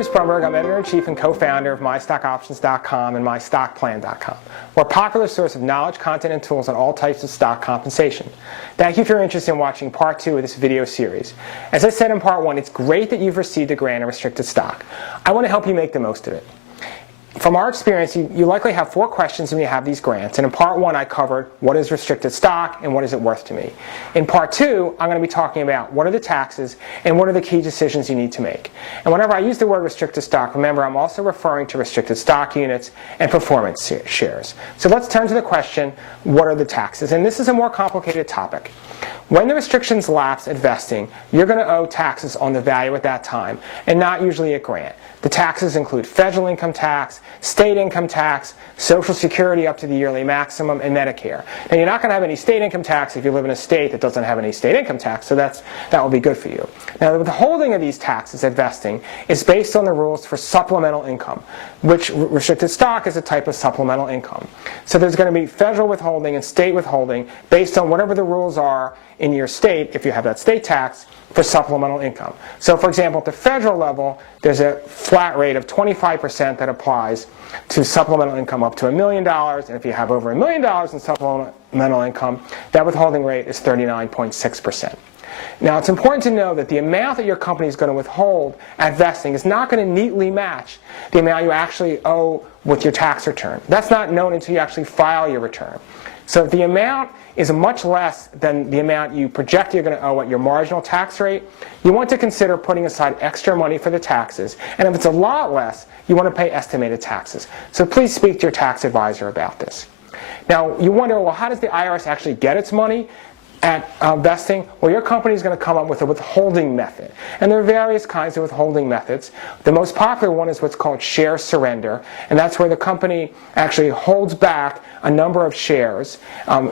Bruce Brumberg. I'm editor-in-chief and co-founder of MyStockOptions.com and MyStockPlan.com. We're a popular source of knowledge, content, and tools on all types of stock compensation. Thank you for your interest in watching part 2 of this video series. As I said in part 1, it's great that you've received a grant of restricted stock. I want to help you make the most of it. From our experience, you likely have 4 questions when you have these grants, and in part 1 I covered what is restricted stock and what is it worth to me. In part 2, I'm going to be talking about what are the taxes and what are the key decisions you need to make. And whenever I use the word restricted stock, remember I'm also referring to restricted stock units and performance shares. So let's turn to the question, what are the taxes? And this is a more complicated topic. When the restrictions lapse at vesting, you're going to owe taxes on the value at that time, and not usually at grant. The taxes include federal income tax, state income tax, Social Security up to the yearly maximum, and Medicare. Now you're not going to have any state income tax if you live in a state that doesn't have any state income tax, so that will be good for you. Now the withholding of these taxes at vesting is based on the rules for supplemental income, which restricted stock is a type of supplemental income. So there's going to be federal withholding and state withholding based on whatever the rules are in your state, if you have that state tax, for supplemental income. So for example, at the federal level, there's a flat rate of 25% that applies to supplemental income up to $1 million, and if you have over $1 million in supplemental income, that withholding rate is 39.6%. Now it's important to know that the amount that your company is going to withhold at vesting is not going to neatly match the amount you actually owe with your tax return. That's not known until you actually file your return. So if the amount is much less than the amount you project you're going to owe at your marginal tax rate, you want to consider putting aside extra money for the taxes. And if it's a lot less, you want to pay estimated taxes. So please speak to your tax advisor about this. Now you wonder, well, how does the IRS actually get its money at vesting? Well, your company is going to come up with a withholding method. And there are various kinds of withholding methods. The most popular one is what's called share surrender, and that's where the company actually holds back a number of shares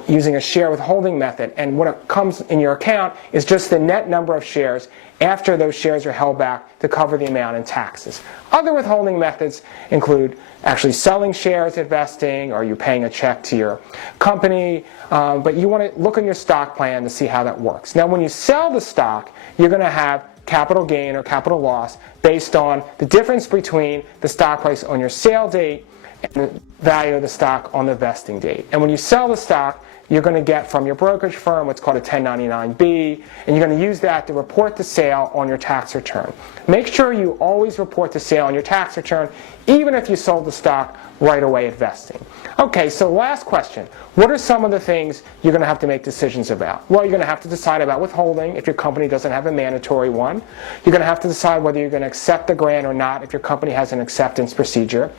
using a share withholding method, and what comes in your account is just the net number of shares after those shares are held back to cover the amount in taxes. Other withholding methods include actually selling shares at vesting, or you paying a check to your company, but you want to look in your stock plan to see how that works. Now when you sell the stock, you're going to have capital gain or capital loss based on the difference between the stock price on your sale date and the value of the stock on the vesting date. And when you sell the stock, you're going to get from your brokerage firm what's called a 1099-B, and you're going to use that to report the sale on your tax return. Make sure you always report the sale on your tax return, even if you sold the stock right away at vesting. Okay, so last question. What are some of the things you're going to have to make decisions about? Well, you're going to have to decide about withholding if your company doesn't have a mandatory one. You're going to have to decide whether you're going to accept the grant or not if your company has an acceptance procedure.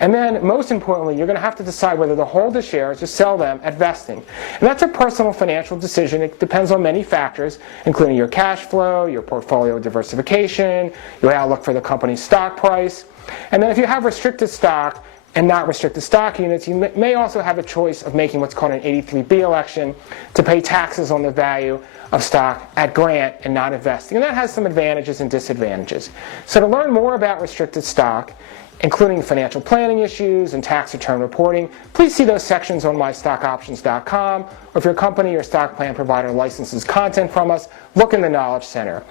And then, most importantly, you're going to have to decide whether to hold the shares or sell them at vesting. And that's a personal financial decision. It depends on many factors, including your cash flow, your portfolio diversification, your outlook for the company's stock price. And then if you have restricted stock and not restricted stock units, you may also have a choice of making what's called an 83B election to pay taxes on the value of stock at grant and not at vesting. And that has some advantages and disadvantages. So to learn more about restricted stock, including financial planning issues and tax return reporting, please see those sections on MyStockOptions.com, or if your company or stock plan provider licenses content from us, look in the Knowledge Center.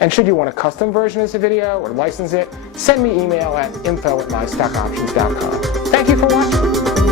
And should you want a custom version of this video or license it, send me email at info@MyStockOptions.com. Thank you for watching.